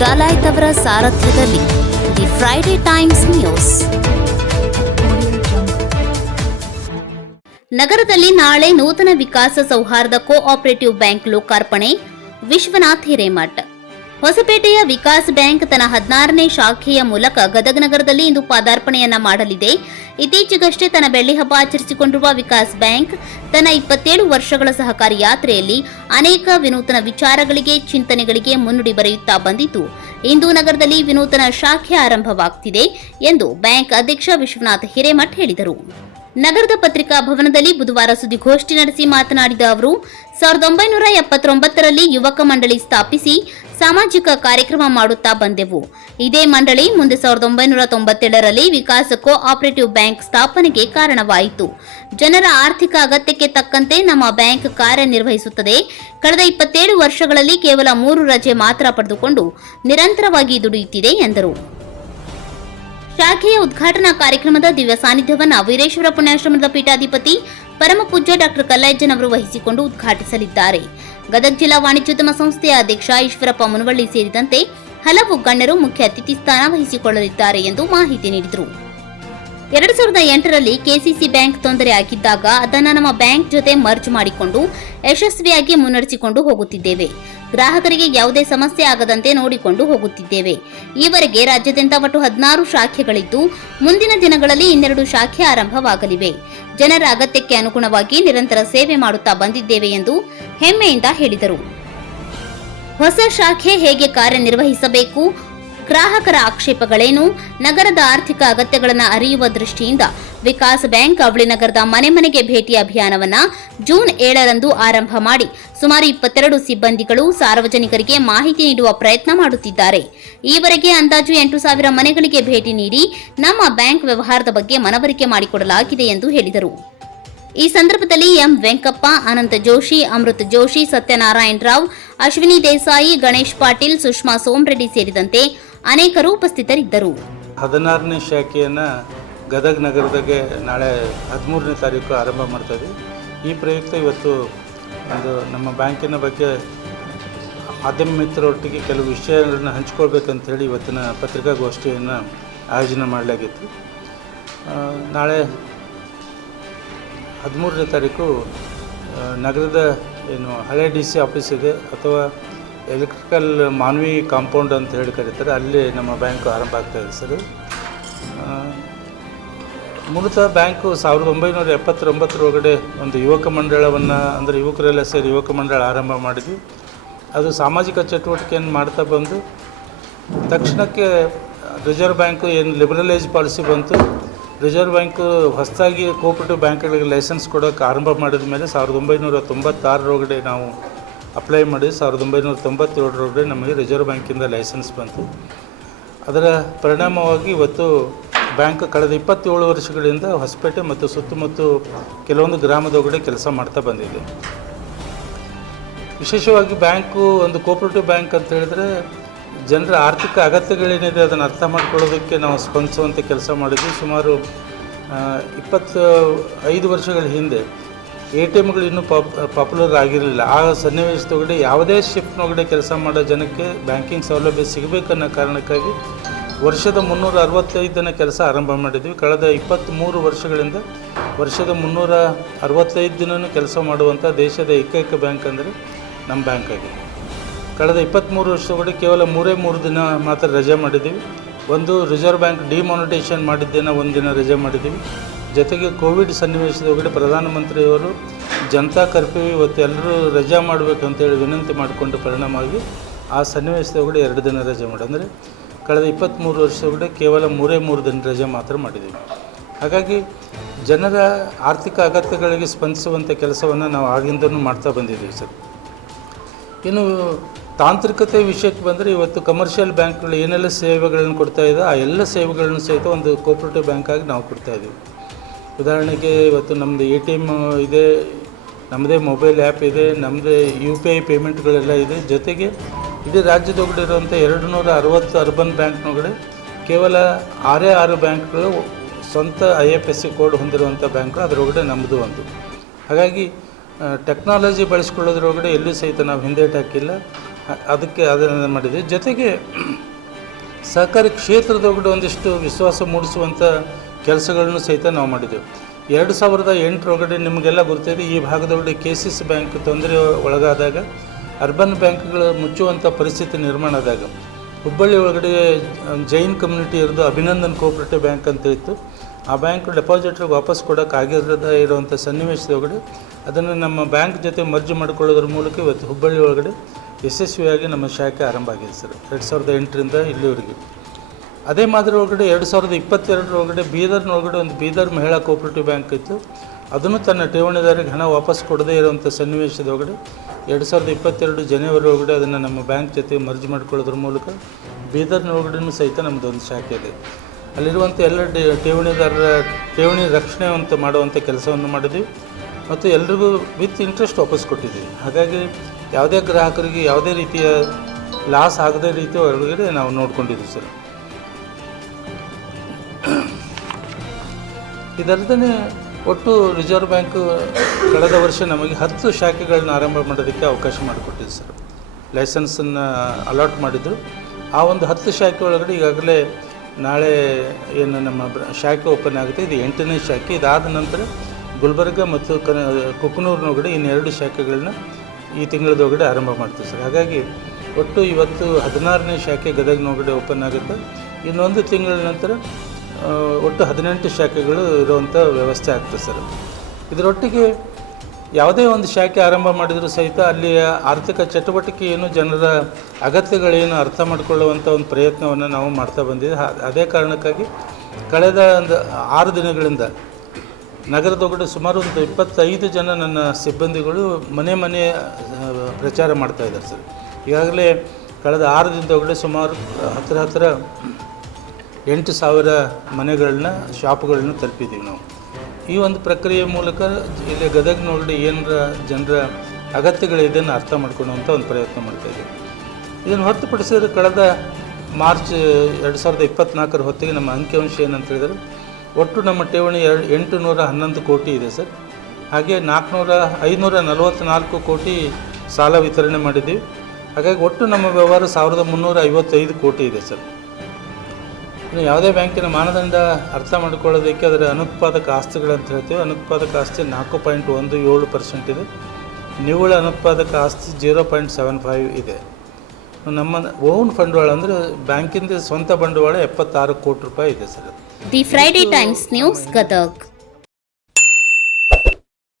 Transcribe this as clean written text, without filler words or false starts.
ಡಾಲಾಯ್ತ್ ಅವರ ಸಾರಥ್ಯದಲ್ಲಿ the Friday times news. ನಗರದಲ್ಲಿ ನಾಳೆ ನೂತನ ವಿಕಾಸ ಸೌಹಾರ್ದ ಕೋಆಪರೇಟಿವ್ ಬ್ಯಾಂಕ್ ಲೋಕಾರ್ಪಣೆ. ವಿಶ್ವನಾಥ್ ಹಿರೇಮಠ್. ಹೊಸಪೇಟೆಯ ವಿಕಾಸ್ ಬ್ಯಾಂಕ್ ತನ್ನ 16ನೇ ಶಾಖೆಯ ಮೂಲಕ ಗದಗ ನಗರದಲ್ಲಿ ಇಂದು ಪಾದಾರ್ಪಣೆಯನ್ನ ಮಾಡಲಿದೆ. ಇತ್ತೀಚೆಗಷ್ಟೇ ತನ್ನ ಬೆಳ್ಳಿ ಹಬ್ಬ ಆಚರಿಸಿಕೊಂಡಿರುವ ವಿಕಾಸ್ ಬ್ಯಾಂಕ್ ತನ್ನ 27 ವರ್ಷಗಳ ಸಹಕಾರಿ ಯಾತ್ರೆಯಲ್ಲಿ ಅನೇಕ ವಿನೂತನ ವಿಚಾರಗಳಿಗೆ, ಚಿಂತನೆಗಳಿಗೆ ಮುನ್ನುಡಿ ಬರೆಯುತ್ತಾ ಬಂದಿದ್ದು, ಇಂದು ನಗರದಲ್ಲಿ ವಿನೂತನ ಶಾಖೆ ಆರಂಭವಾಗುತ್ತಿದೆ ಎಂದು ಬ್ಯಾಂಕ್ ಅಧ್ಯಕ್ಷ ವಿಶ್ವನಾಥ್ ಹಿರೇಮಠ್ ಹೇಳಿದರು. ನಗರದ ಪತ್ರಿಕಾ ಭವನದಲ್ಲಿ ಬುಧವಾರ ಸುದ್ದಿಗೋಷ್ಠಿ ನಡೆಸಿ ಮಾತನಾಡಿದ ಅವರು, 1979ರಲ್ಲಿ ಯುವಕ ಮಂಡಳಿ ಸ್ಥಾಪಿಸಿ ಸಾಮಾಜಿಕ ಕಾರ್ಯಕ್ರಮ ಮಾಡುತ್ತಾ ಬಂದೆವು. ಇದೇ ಮಂಡಳಿ ಮುಂದೆ 1997ರಲ್ಲಿ ವಿಕಾಸ ಕೋಆಪರೇಟಿವ್ ಬ್ಯಾಂಕ್ ಸ್ಥಾಪನೆಗೆ ಕಾರಣವಾಯಿತು. ಜನರ ಆರ್ಥಿಕ ಅಗತ್ಯಕ್ಕೆ ತಕ್ಕಂತೆ ನಮ್ಮ ಬ್ಯಾಂಕ್ ಕಾರ್ಯನಿರ್ವಹಿಸುತ್ತದೆ. ಕಳೆದ 27 ವರ್ಷಗಳಲ್ಲಿ ಕೇವಲ 3 ರಜೆ ಮಾತ್ರ ಪಡೆದುಕೊಂಡು ನಿರಂತರವಾಗಿ ದುಡಿಯುತ್ತಿದೆ ಎಂದರು. ಶಾಖೆಯ ಉದ್ಘಾಟನಾ ಕಾರ್ಯಕ್ರಮದ ದಿವ್ಯ ಸಾನ್ನಿಧ್ಯವನ್ನು ವೀರೇಶ್ವರ ಪುಣ್ಯಾಶ್ರಮದ ಪೀಠಾಧಿಪತಿ ಪರಮ ಪೂಜ್ಯ ಡಾಕ್ಟರ್ ಕಲ್ಲಯ್ಯಜ್ಜನ್ ಅವರು ವಹಿಸಿಕೊಂಡು ಉದ್ಘಾಟಿಸಲಿದ್ದಾರೆ. ಗದಗ ಜಿಲ್ಲಾ ವಾಣಿಜ್ಯೋದ್ಯಮ ಸಂಸ್ಥೆಯ ಅಧ್ಯಕ್ಷ ಈಶ್ವರಪ್ಪ ಮುನವಳ್ಳಿ ಸೇರಿದಂತೆ ಹಲವು ಗಣ್ಯರು ಮುಖ್ಯ ಅತಿಥಿ ಸ್ಥಾನ ವಹಿಸಿಕೊಳ್ಳಲಿದ್ದಾರೆ ಎಂದು ಮಾಹಿತಿ ನೀಡಿದರು. 2008ರಲ್ಲಿ ಕೆಸಿಸಿ ಬ್ಯಾಂಕ್ ತೊಂದರೆ ಆಗಿದ್ದಾಗ ಅದನ್ನು ನಮ್ಮ ಬ್ಯಾಂಕ್ ಜೊತೆ ಮರ್ಜ್ ಮಾಡಿಕೊಂಡು ಯಶಸ್ವಿಯಾಗಿ ಮುನ್ನಡೆಸಿಕೊಂಡು ಹೋಗುತ್ತಿದ್ದೇವೆ. ಗ್ರಾಹಕರಿಗೆ ಯಾವುದೇ ಸಮಸ್ಯೆ ಆಗದಂತೆ ನೋಡಿಕೊಂಡು ಹೋಗುತ್ತಿದ್ದೇವೆ. ಈವರೆಗೆ ರಾಜ್ಯಾದ್ಯಂತ ಒಟ್ಟು 16 ಶಾಖೆಗಳಿದ್ದು, ಮುಂದಿನ ದಿನಗಳಲ್ಲಿ 12 ಶಾಖೆ ಆರಂಭವಾಗಲಿವೆ. ಜನರ ಅಗತ್ಯಕ್ಕೆ ಅನುಗುಣವಾಗಿ ನಿರಂತರ ಸೇವೆ ಮಾಡುತ್ತಾ ಬಂದಿದ್ದೇವೆ ಎಂದು ಹೆಮ್ಮೆಯಿಂದ ಹೇಳಿದರು. ಹೊಸ ಶಾಖೆ ಹೇಗೆ ಕಾರ್ಯನಿರ್ವಹಿಸಬೇಕು, ಗ್ರಾಹಕರ ಆಕ್ಷೇಪಗಳೇನು, ನಗರದ ಆರ್ಥಿಕ ಅಗತ್ಯಗಳನ್ನು ಅರಿಯುವ ದೃಷ್ಟಿಯಿಂದ ವಿಕಾಸ್ ಬ್ಯಾಂಕ್ ಅವಳಿ ನಗರದ ಮನೆ ಮನೆಗೆ ಭೇಟಿ ಅಭಿಯಾನವನ್ನು ಜೂನ್ 7ರಂದು ಆರಂಭ ಮಾಡಿ ಸುಮಾರು 22 ಸಿಬ್ಬಂದಿಗಳು ಸಾರ್ವಜನಿಕರಿಗೆ ಮಾಹಿತಿ ನೀಡುವ ಪ್ರಯತ್ನ ಮಾಡುತ್ತಿದ್ದಾರೆ. ಈವರೆಗೆ ಅಂದಾಜು 8,000 ಮನೆಗಳಿಗೆ ಭೇಟಿ ನೀಡಿ ನಮ್ಮ ಬ್ಯಾಂಕ್ ವ್ಯವಹಾರದ ಬಗ್ಗೆ ಮನವರಿಕೆ ಮಾಡಿಕೊಡಲಾಗಿದೆ ಎಂದು ಹೇಳಿದರು. ಈ ಸಂದರ್ಭದಲ್ಲಿ ಎಂ ವೆಂಕಪ್ಪ, ಅನಂತ ಜೋಶಿ, ಅಮೃತ್ ಜೋಶಿ, ಸತ್ಯನಾರಾಯಣ ರಾವ್, ಅಶ್ವಿನಿ ದೇಸಾಯಿ, ಗಣೇಶ್ ಪಾಟೀಲ್, ಸುಷ್ಮಾ ಸೋಮರೆಡ್ಡಿ ಸೇರಿದಂತೆ ಅನೇಕರು ಉಪಸ್ಥಿತರಿದ್ದರು. 16ನೇ ಶಾಖೆಯನ್ನು ಗದಗ ನಗರದಾಗೆ ನಾಳೆ 13ನೇ ತಾರೀಕು ಆರಂಭ ಮಾಡ್ತಾ ಇದ್ದೀವಿ. ಈ ಪ್ರಯುಕ್ತ ಇವತ್ತು ಒಂದು ನಮ್ಮ ಬ್ಯಾಂಕಿನ ಬಗ್ಗೆ ಮಾಧ್ಯಮ ಮಿತ್ರರೊಟ್ಟಿಗೆ ಕೆಲವು ವಿಷಯಗಳನ್ನು ಹಂಚ್ಕೊಳ್ಬೇಕಂತ ಹೇಳಿ ಇವತ್ತಿನ ಪತ್ರಿಕಾಗೋಷ್ಠಿಯನ್ನು ಆಯೋಜನೆ ಮಾಡಲಾಗಿತ್ತು. ನಾಳೆ 13ನೇ ತಾರೀಕು ನಗರದ ಏನು ಹಳೆ DC ಆಫೀಸ್ ಇದೆ ಅಥವಾ ಎಲೆಕ್ಟ್ರಿಕಲ್ ಮಾನ್ವಿ ಕಾಂಪೌಂಡ್ ಅಂತ ಹೇಳಿ ಕರೀತಾರೆ, ಅಲ್ಲಿ ನಮ್ಮ ಬ್ಯಾಂಕು ಆರಂಭ ಆಗ್ತಾಯಿದೆ ಸರ್. ಮೂಲತಃ ಬ್ಯಾಂಕು 1979 ಒಂದು ಯುವಕ ಮಂಡಳವನ್ನು, ಅಂದರೆ ಯುವಕರೆಲ್ಲ ಸೇರಿ ಯುವಕ ಮಂಡಳ ಆರಂಭ ಮಾಡಿದ್ವಿ. ಅದು ಸಾಮಾಜಿಕ ಚಟುವಟಿಕೆಯನ್ನು ಮಾಡ್ತಾ ಬಂದು ತಕ್ಷಣಕ್ಕೆ ರಿಸರ್ವ್ ಬ್ಯಾಂಕು ಏನು ಲಿಬರಲೈಸ್ ಪಾಲಿಸಿ ಬಂತು, ರಿಸರ್ವ್ ಬ್ಯಾಂಕು ಹೊಸದಾಗಿ ಕೋಆಪರೇಟಿವ್ ಬ್ಯಾಂಕ್ಗಳಿಗೆ ಲೈಸೆನ್ಸ್ ಕೊಡೋಕ್ಕೆ ಆರಂಭ ಮಾಡಿದ ಮೇಲೆ 1996 ನಾವು ಅಪ್ಲೈ ಮಾಡಿ 1997 ನಮಗೆ ರಿಸರ್ವ್ ಬ್ಯಾಂಕಿಂದ ಲೈಸೆನ್ಸ್ ಬಂತು. ಅದರ ಪರಿಣಾಮವಾಗಿ ಇವತ್ತು ಬ್ಯಾಂಕ್ ಕಳೆದ 27 ವರ್ಷಗಳಿಂದ ಹೊಸಪೇಟೆ ಮತ್ತು ಸುತ್ತಮುತ್ತ ಕೆಲವೊಂದು ಗ್ರಾಮದೊಳಗಡೆ ಕೆಲಸ ಮಾಡ್ತಾ ಬಂದಿದೆ. ವಿಶೇಷವಾಗಿ ಬ್ಯಾಂಕು ಒಂದು ಕೋಆಪರೇಟಿವ್ ಬ್ಯಾಂಕ್ ಅಂತ ಹೇಳಿದ್ರೆ ಜನರ ಆರ್ಥಿಕ ಅಗತ್ಯಗಳೇನಿದೆ ಅದನ್ನು ಅರ್ಥ ಮಾಡ್ಕೊಳ್ಳೋದಕ್ಕೆ ನಾವು ಸ್ಪಂದಿಸುವಂಥ ಕೆಲಸ ಮಾಡಿದ್ವಿ. ಸುಮಾರು 25 ವರ್ಷಗಳ ಹಿಂದೆ ATMಗಳು ಇನ್ನೂ ಪಾಪ್ಯುಲರ್ ಆಗಿರಲಿಲ್ಲ. ಆ ಸನ್ನಿವೇಶದೊಳಗಡೆ ಯಾವುದೇ ಶಿಫ್ಟ್ನೊಳಗಡೆ ಕೆಲಸ ಮಾಡೋ ಜನಕ್ಕೆ ಬ್ಯಾಂಕಿಂಗ್ ಸೌಲಭ್ಯ ಸಿಗಬೇಕನ್ನೋ ಕಾರಣಕ್ಕಾಗಿ ವರ್ಷದ 365 ದಿನ ಕೆಲಸ ಆರಂಭ ಮಾಡಿದ್ವಿ. ಕಳೆದ 23 ವರ್ಷಗಳಿಂದ ವರ್ಷದ 365 ದಿನವೂ ಕೆಲಸ ಮಾಡುವಂಥ ದೇಶದ ಏಕೈಕ ಬ್ಯಾಂಕ್ ಅಂದರೆ ನಮ್ಮ ಬ್ಯಾಂಕ್ ಆಗಿದೆ. ಕಳೆದ 23 ವರ್ಷದೊಳಗಡೆ ಕೇವಲ 3 ದಿನ ಮಾತ್ರ ರಜೆ ಮಾಡಿದ್ದೀವಿ. ಒಂದು ರಿಸರ್ವ್ ಬ್ಯಾಂಕ್ ಡಿಮಾನಿಟೈಸೇಷನ್ ಮಾಡಿದ್ದೇನೆ, 1 ದಿನ ರಜೆ ಮಾಡಿದ್ದೀವಿ. ಜೊತೆಗೆ ಕೋವಿಡ್ ಸನ್ನಿವೇಶದೊಳಗಡೆ ಪ್ರಧಾನಮಂತ್ರಿಯವರು ಜನತಾ ಕರ್ಫ್ಯೂ ಇವತ್ತು ಎಲ್ಲರೂ ರಜೆ ಮಾಡಬೇಕಂತೇಳಿ ವಿನಂತಿ ಮಾಡಿಕೊಂಡ ಪರಿಣಾಮವಾಗಿ ಆ ಸನ್ನಿವೇಶದೊಳಗಡೆ 2 ದಿನ ರಜೆ ಮಾಡಿ, ಅಂದರೆ ಕಳೆದ 23 ವರ್ಷದೊಳಗಡೆ ಕೇವಲ 3 ದಿನ ರಜೆ ಮಾತ್ರ ಮಾಡಿದ್ದೀವಿ. ಹಾಗಾಗಿ ಜನರ ಆರ್ಥಿಕ ಅಗತ್ಯಗಳಿಗೆ ಸ್ಪಂದಿಸುವಂಥ ಕೆಲಸವನ್ನು ನಾವು ಆಗಿಂದನೂ ಮಾಡ್ತಾ ಬಂದಿದ್ದೀವಿ ಸರ್. ಇನ್ನು ತಾಂತ್ರಿಕತೆ ವಿಷಯಕ್ಕೆ ಬಂದರೆ ಇವತ್ತು ಕಮರ್ಷಿಯಲ್ ಬ್ಯಾಂಕ್ಗಳು ಏನೆಲ್ಲ ಸೇವೆಗಳನ್ನು ಕೊಡ್ತಾ ಇದೆ ಆ ಎಲ್ಲ ಸೇವೆಗಳನ್ನು ಸಹಿತ ಒಂದು ಕೋಆಪರೇಟಿವ್ ಬ್ಯಾಂಕಾಗಿ ನಾವು ಕೊಡ್ತಾಯಿದ್ದೀವಿ. ಉದಾಹರಣೆಗೆ ಇವತ್ತು ನಮ್ಮದು ATM ಇದೆ, ನಮ್ಮದೇ ಮೊಬೈಲ್ ಆ್ಯಪ್ ಇದೆ, ನಮ್ಮದೇ UPI ಪೇಮೆಂಟ್ಗಳೆಲ್ಲ ಇದೆ. ಜೊತೆಗೆ ಇಡೀ ರಾಜ್ಯದೊಳಗಡೆ ಇರುವಂಥ 260 ಅರ್ಬನ್ ಬ್ಯಾಂಕ್ನೊಳಗಡೆ ಕೇವಲ 6 ಬ್ಯಾಂಕ್ಗಳು ಸ್ವಂತ IFSC ಕೋಡ್ ಹೊಂದಿರುವಂಥ ಬ್ಯಾಂಕ್ಗಳು, ಅದರೊಳಗಡೆ ನಮ್ಮದು ಒಂದು. ಹಾಗಾಗಿ ಟೆಕ್ನಾಲಜಿ ಬಳಸ್ಕೊಳ್ಳೋದ್ರೊಳಗಡೆ ಎಲ್ಲೂ ಸಹಿತ ನಾವು ಹಿಂದೇಟು ಹಾಕಿಲ್ಲ. ಅದಕ್ಕೆ ಅದನ್ನು ಮಾಡಿದ್ವಿ. ಜೊತೆಗೆ ಸಹಕಾರಿ ಕ್ಷೇತ್ರದೊಳಗಡೆ ಒಂದಿಷ್ಟು ವಿಶ್ವಾಸ ಮೂಡಿಸುವಂಥ ಕೆಲಸಗಳನ್ನು ಸಹಿತ ನಾವು ಮಾಡಿದ್ದೆವು. 2008 ನಿಮಗೆಲ್ಲ ಗೊತ್ತಿದೆ, ಈ ಭಾಗದೊಳಗಡೆ KCC ಬ್ಯಾಂಕ್ ತೊಂದರೆ ಒಳಗಾದಾಗ, ಅರ್ಬನ್ ಬ್ಯಾಂಕ್ಗಳು ಮುಚ್ಚುವಂಥ ಪರಿಸ್ಥಿತಿ ನಿರ್ಮಾಣ ಆದಾಗ, ಹುಬ್ಬಳ್ಳಿ ಒಳಗಡೆ ಜೈನ್ ಕಮ್ಯುನಿಟಿ ಇರೋದು ಅಭಿನಂದನ್ ಕೋಆಪರೇಟಿವ್ ಬ್ಯಾಂಕ್ ಅಂತ ಇತ್ತು. ಆ ಬ್ಯಾಂಕ್ ಡೆಪಾಸಿಟ್ರಿಗೆ ವಾಪಸ್ ಕೊಡೋಕ್ಕಾಗಿರದ ಇರುವಂಥ ಸನ್ನಿವೇಶದೊಳಗಡೆ ಅದನ್ನು ನಮ್ಮ ಬ್ಯಾಂಕ್ ಜೊತೆ ಮರ್ಜ್ ಮಾಡಿಕೊಳ್ಳೋದ್ರ ಮೂಲಕ ಇವತ್ತು ಹುಬ್ಬಳ್ಳಿ ಒಳಗಡೆ ಯಶಸ್ವಿಯಾಗಿ ನಮ್ಮ ಶಾಖೆ ಆರಂಭ ಆಗಿದೆ ಸರ್, 2008ರಿಂದ ಇಲ್ಲಿವರೆಗೆ. ಅದೇ ಮಾದರಿ ಒಳಗಡೆ 2022 ಬೀದರ್ನೊಳಗಡೆ ಒಂದು ಬೀದರ್ ಮಹಿಳಾ ಕೋಆಪರೇಟಿವ್ ಬ್ಯಾಂಕ್ ಇತ್ತು. ಅದನ್ನು ತನ್ನ ಠೇವಣಿದಾರರಿಗೆ ಹಣ ವಾಪಸ್ ಕೊಡದೇ ಇರುವಂಥ ಸನ್ನಿವೇಶದೊಳಗಡೆ 2022 ಜನವರಿ ಒಳಗಡೆ ಅದನ್ನು ನಮ್ಮ ಬ್ಯಾಂಕ್ ಜೊತೆ ಮರ್ಜ್ ಮಾಡಿಕೊಳ್ಳೋದ್ರ ಮೂಲಕ ಬೀದರ್ನೊಳಗಡೆನೂ ಸಹಿತ ನಮ್ಮದೊಂದು ಶಾಖೆ ಇದೆ. ಅಲ್ಲಿರುವಂಥ ಎಲ್ಲ ಠೇವಣಿದಾರರ ಠೇವಣಿ ರಕ್ಷಣೆ ಅಂತ ಮಾಡುವಂಥ ಕೆಲಸವನ್ನು ಮಾಡಿದ್ವಿ ಮತ್ತು ಎಲ್ರಿಗೂ ವಿತ್ ಇಂಟ್ರೆಸ್ಟ್ ವಾಪಸ್ ಕೊಟ್ಟಿದ್ದೀವಿ. ಹಾಗಾಗಿ ಯಾವುದೇ ಗ್ರಾಹಕರಿಗೆ ಯಾವುದೇ ರೀತಿಯ ಲಾಸ್ ಆಗದೇ ರೀತಿ ಒಳಗಡೆ ನಾವು ನೋಡ್ಕೊಂಡಿದ್ದೀವಿ ಸರ್. ಇದಲ್ಲದೆ ಒಟ್ಟು ರಿಸರ್ವ್ ಬ್ಯಾಂಕ್ ಕಳೆದ ವರ್ಷ ನಮಗೆ 10 ಶಾಖೆಗಳನ್ನ ಆರಂಭ ಮಾಡೋದಕ್ಕೆ ಅವಕಾಶ ಮಾಡಿಕೊಟ್ಟಿದೆ ಸರ್. ಲೈಸೆನ್ಸನ್ನು ಅಲಾಟ್ ಮಾಡಿದ್ರು. ಆ ಒಂದು 10 ಶಾಖೆ ಒಳಗಡೆ ಈಗಾಗಲೇ ನಾಳೆ ಏನು ನಮ್ಮ ಶಾಖೆ ಓಪನ್ ಆಗುತ್ತೆ, ಇದು 8ನೇ ಶಾಖೆ. ಇದಾದ ನಂತರ ಗುಲ್ಬರ್ಗ ಮತ್ತು ಕುಕನೂರಿನೊಳಗಡೆ ಇನ್ನು 2 ಶಾಖೆಗಳನ್ನ ಈ ತಿಂಗಳದೊಳಗಡೆ ಆರಂಭ ಮಾಡ್ತೀವಿ ಸರ್. ಹಾಗಾಗಿ ಒಟ್ಟು ಇವತ್ತು 16ನೇ ಶಾಖೆ ಗದಗ್ನೊಳಗಡೆ ಓಪನ್ ಆಗುತ್ತೆ. ಇನ್ನೊಂದು ತಿಂಗಳ ನಂತರ ಒಟ್ಟು 18 ಶಾಖೆಗಳು ಇರುವಂಥ ವ್ಯವಸ್ಥೆ ಆಗ್ತದೆ ಸರ್. ಇದರೊಟ್ಟಿಗೆ ಯಾವುದೇ ಒಂದು ಶಾಖೆ ಆರಂಭ ಮಾಡಿದರೂ ಸಹಿತ ಅಲ್ಲಿಯ ಆರ್ಥಿಕ ಚಟುವಟಿಕೆ ಏನು, ಜನರ ಅಗತ್ಯಗಳೇನು ಅರ್ಥ ಮಾಡಿಕೊಳ್ಳುವಂಥ ಒಂದು ಪ್ರಯತ್ನವನ್ನು ನಾವು ಮಾಡ್ತಾ ಬಂದಿದ್ದೀವಿ. ಅದೇ ಕಾರಣಕ್ಕಾಗಿ ಕಳೆದ ಒಂದು 6 ದಿನಗಳಿಂದ ನಗರದೊಳಗಡೆ ಸುಮಾರು ಒಂದು 25 ಜನ ನನ್ನ ಸಿಬ್ಬಂದಿಗಳು ಮನೆ ಪ್ರಚಾರ ಮಾಡ್ತಾಯಿದ್ದಾರೆ ಸರ್. ಈಗಾಗಲೇ ಕಳೆದ 6 ದಿನದೊಳಗಡೆ ಸುಮಾರು ಹತ್ತಿರ 8,000 ಮನೆಗಳನ್ನ ಶಾಪ್ಗಳನ್ನ ತಲುಪಿದ್ದೀವಿ ನಾವು. ಈ ಒಂದು ಪ್ರಕ್ರಿಯೆ ಮೂಲಕ ಇಲ್ಲಿ ಗದಗ್ನೊಳಗಡೆ ಏನರ ಜನರ ಅಗತ್ಯಗಳಿದೆಯನ್ನು ಅರ್ಥ ಮಾಡ್ಕೊಳ್ಳುವಂಥ ಒಂದು ಪ್ರಯತ್ನ ಮಾಡ್ತಾಯಿದ್ದೀವಿ. ಇದನ್ನು ಹೊರತುಪಡಿಸಿದರೆ ಕಳೆದ ಮಾರ್ಚ್ 2024 ಹೊತ್ತಿಗೆ ನಮ್ಮ ಅಂಕಿಅಂಶ ಏನಂತ ಹೇಳಿದರೆ ಒಟ್ಟು ನಮ್ಮ ಠೇವಣಿ 811 ಕೋಟಿ ಇದೆ ಸರ್. ಹಾಗೆ 544 ಕೋಟಿ ಸಾಲ ವಿತರಣೆ ಮಾಡಿದ್ದೀವಿ. ಹಾಗಾಗಿ ಒಟ್ಟು ನಮ್ಮ ವ್ಯವಹಾರ 1355 ಕೋಟಿ ಇದೆ ಸರ್. ಇನ್ನು ಯಾವುದೇ ಬ್ಯಾಂಕಿನ ಮಾನದಂಡ ಅರ್ಥ ಮಾಡಿಕೊಳ್ಳೋದಕ್ಕೆ ಅದರ ಅನುತ್ಪಾದಕ ಆಸ್ತಿಗಳಂತ ಹೇಳ್ತೀವಿ. ಅನುತ್ಪಾದಕ ಆಸ್ತಿ 4.17% ಇದೆ. ನಿವ್ವಳ ಅನುತ್ಪಾದಕ ಆಸ್ತಿ 0.75 ಇದೆ. ನಮ್ಮ ಓನ್ ಬಂಡವಾಳ ಅಂದರೆ ಬ್ಯಾಂಕಿಂದ ಸ್ವಂತ ಬಂಡವಾಳ 76 ಕೋಟಿ ರೂಪಾಯಿ ಇದೆ sir. The Friday times news Gadag.